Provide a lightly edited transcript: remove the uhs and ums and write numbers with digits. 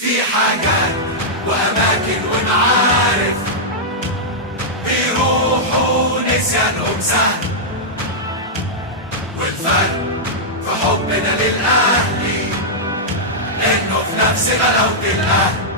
في حاجات وأماكن ومعارف بيروحوا نسيانهم سهل، والفرق في حبنا للأهلي إنه في نفس غلاوة الأهل.